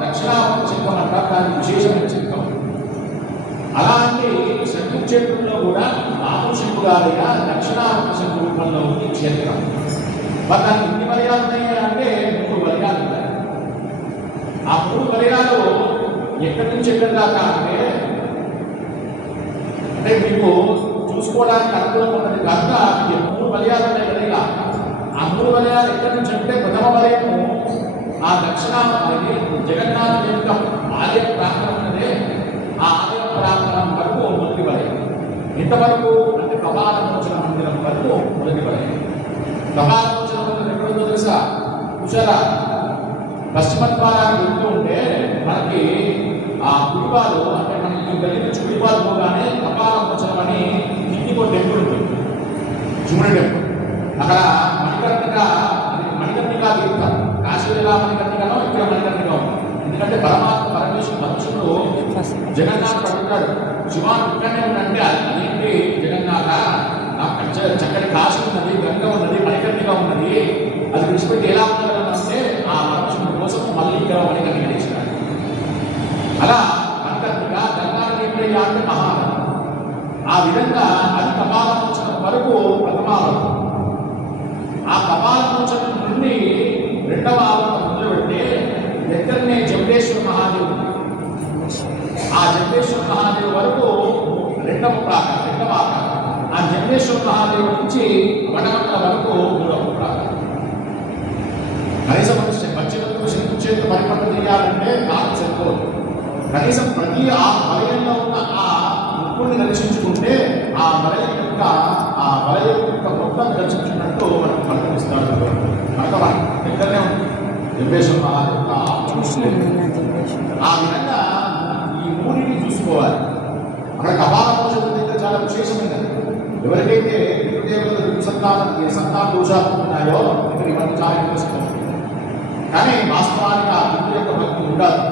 దక్షిణావర్త శంఖం అంటారు, దానికి విశేషమైన శంఖం. అలాంటి శంఖు క్షేత్రంలో కూడా మామూలు శంఖుగారైన దక్షిణావర్త శంఖు రూపంలో ఉంది క్షేత్రం. మరి దానికి ఎన్ని వలయాలు ఉన్నాయి అంటే 3 వలయాలు ఉన్నాయి. ఆ 3 వలయాలు ఎక్కడి నుంచి ఎక్కడి దాకా అంటే మీకు చూసుకోవడానికి అనుకూలంగా ఉన్నది కనుక 3 వలయాలు ఉన్నాయి కదా. ఇలా ఆ 3 వలయాలు ఎక్కడి నుంచి అంటే ప్రథమ వలయము ఆ దక్షిణ జగన్నాథ యొక్క ఆలయ ప్రాంగణం ఉన్నదే, ఆ ఆలయ ప్రాంగణం వరకు మొదటి వలయం. ఎంతవరకు అంటే కపాలమోచన మందిరం వరకు మొదటి వలయం. కపాలమోచన మందిరం ఎక్కడుందో తెలుసా? కుశల పశ్చిమ ద్వారాన్ని వెళ్తూ ఉంటే మనకి ఆ కుడిపాలు అంటే మనకి గల్లి నుంచి కుడిపాలు పోగానే కపాలమోచనం అని ఇంటికో టెంపుల్ ఉంటుంది, శివుడి టెంపుల్. అక్కడ మణికర్ణికా తీర్థం, కాశీలో మణికర్ణికలో ఇక్కడ మణికర్ణిక ఉంది. ఎందుకంటే పరమాత్మ పరమేశ్వర మనుషుడు జగన్నాథుడు అడుగుతాడు, శివాన్ ఇక్కడనే ఉందంటే అదేంటి జగన్నాథ, నాకు చక్కటి కాశీ ఉన్నది, గంగ ఉన్నది, మణికర్ణిక ఉన్నది, అది విడిచిపెట్టి ఎలా ఉండగలంటే ఆ పరమేశ్వరుడు కోసం మళ్ళీ ఇక్కడ మణికర్ణిక చేసినాడు. అలా మణికర్ణిక గంగా నది అంటే మహానది. ఆ విధంగా అది కపాలమోచనం వరకు ప్రథమావతం. ఆ కపాలమోచనం నుండి 2వ ఆవరణ మొదలు పెడితే దగ్గరనే జంబేశ్వర మహాదేవుడు. ఆ జంబేశ్వర మహాదేవుడు వరకు 2వ ప్రాకారం, 2వ ఆకారం. ఆ జంబేశ్వర మహాదేవుడు నుంచి వడమండల వరకు 3వ ప్రాకారం. కనీసం మధ్యలో శంకుచేత పరిపక్వ చేయాలంటే కాలం సరిపోదు. కనీసం ప్రతి ఆ వలయంలో ఉన్న ఆ ముక్కుని దర్శించుకుంటే ఆ వలయం యొక్క మొత్తం దర్శించుకున్నట్టు మనకు ఫలితం ఇస్తాడు. కనుక దగ్గరనే ఉంది జంబేశ్వర మహాదేవుడు. ఆ విధంగా ఈ 3ని చూసుకోవాలి. అక్కడ కపాలమోచనం దగ్గర చాలా విశేషమైనది. ఎవరికైతే పితృదేవతలు సంతాన దోషాలు ఉన్నాయో ఇక్కడ ఇవన్నీ చాలా తెలుసుకోవాలి. కానీ వాస్తవానికి ఆ పితృ యొక్క భక్తి ఉండాలి.